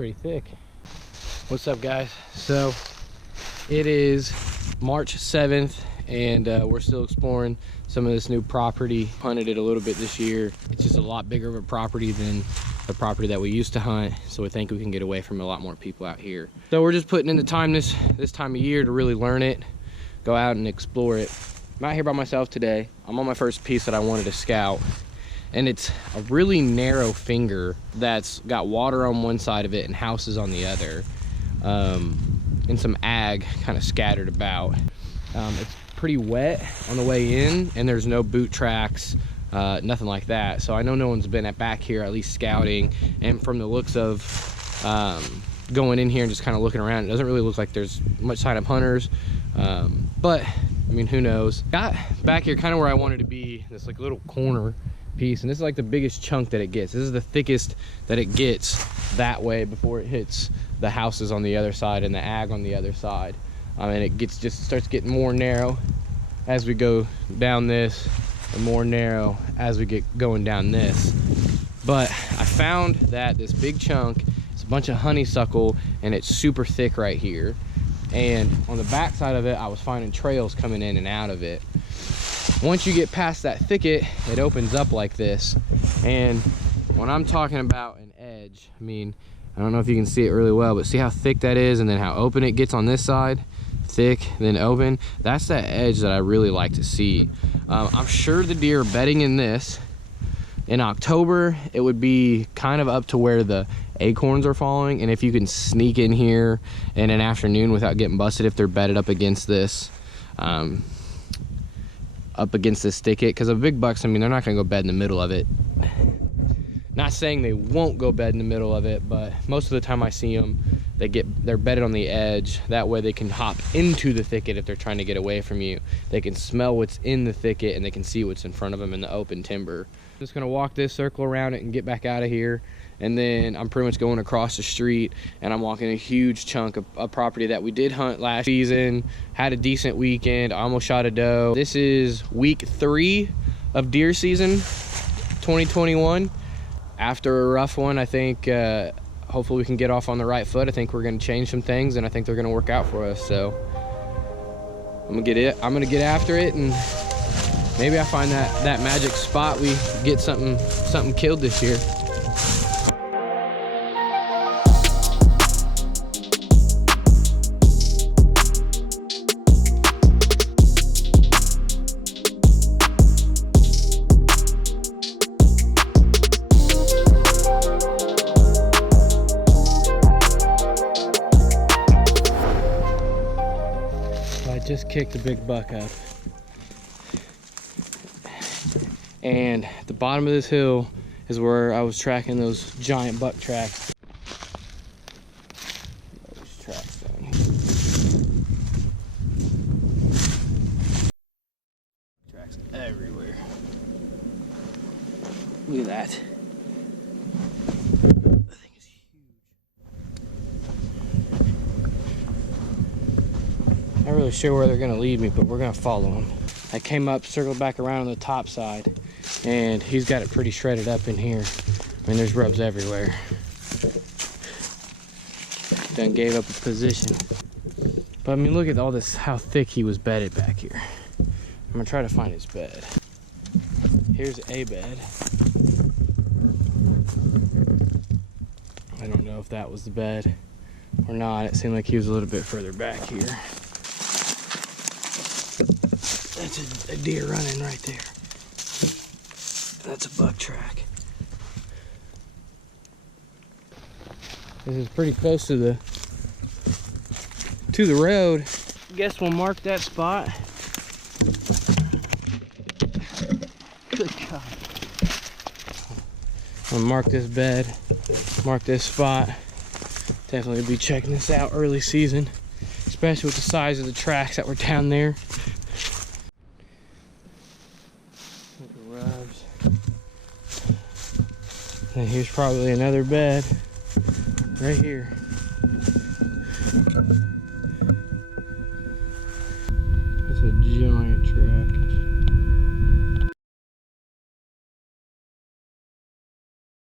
pretty thick. What's up, guys? So it is March 7th and we're still exploring some of this new property. Hunted it a little bit this year. It's just a lot bigger of a property than the property that we used to hunt, so we think we can get away from a lot more people out here. So we're just putting in the time this time of year to really learn it, go out and explore it. I'm out here by myself today. I'm on my first piece that I wanted to scout, and it's a really narrow finger that's got water on one side of it and houses on the other, and some ag kind of scattered about. It's pretty wet on the way in, and there's no boot tracks, nothing like that. So I know no one's been back here at least scouting, and from the looks of going in here and just kind of looking around, it doesn't really look like there's much sign of hunters, but I mean, who knows. Got back here kind of where I wanted to be, this like little corner piece, and this is like the biggest chunk that it gets. This is the thickest that it gets that way before it hits the houses on the other side and the ag on the other side. And it just starts getting more narrow as we go down this, and more narrow as we get going down this. But I found that this big chunk is a bunch of honeysuckle, and it's super thick right here. And on the back side of it, I was finding trails coming in and out of it. Once you get past that thicket, it opens up like this. And when I'm talking about an edge, I mean, I don't know if you can see it really well, but see how thick that is, and then how open it gets on this side? Thick, then open. That's that edge that I really like to see. I'm sure the deer are bedding in this. In October, it would be kind of up to where the acorns are falling, and if you can sneak in here in an afternoon without getting busted, if they're bedded up against this thicket, because of big bucks, I mean, they're not gonna go bed in the middle of it. Not saying they won't go bed in the middle of it, but most of the time I see them, they're bedded on the edge. That way they can hop into the thicket if they're trying to get away from you. They can smell what's in the thicket, and they can see what's in front of them in the open timber. I'm just gonna walk this circle around it and get back out of here, and then I'm pretty much going across the street, and I'm walking a huge chunk of a property that we did hunt last season. Had a decent weekend, almost shot a doe. This is week 3 of deer season 2021. After a rough one, I think hopefully we can get off on the right foot. I think we're gonna change some things, and I think they're gonna work out for us. So I'm gonna get after it, and maybe I find that magic spot, we get something killed this year. Just kicked a big buck up, and at the bottom of this hill is where I was tracking those giant buck tracks. Those tracks down here. Tracks everywhere. Look at that. Not really sure where they're gonna lead me, but we're gonna follow them. I came up, circled back around on the top side, and he's got it pretty shredded up in here. I mean, there's rubs everywhere. Done gave up a position. But I mean, look at all this, how thick he was bedded back here. I'm gonna try to find his bed. Here's a bed. I don't know if that was the bed or not. It seemed like he was a little bit further back here. That's a deer running right there. That's a buck track. This is pretty close to the road. Guess we'll mark that spot. Good God. I'm gonna mark this bed, mark this spot. Definitely be checking this out early season, especially with the size of the tracks that were down there. And here's probably another bed right here. That's a giant track.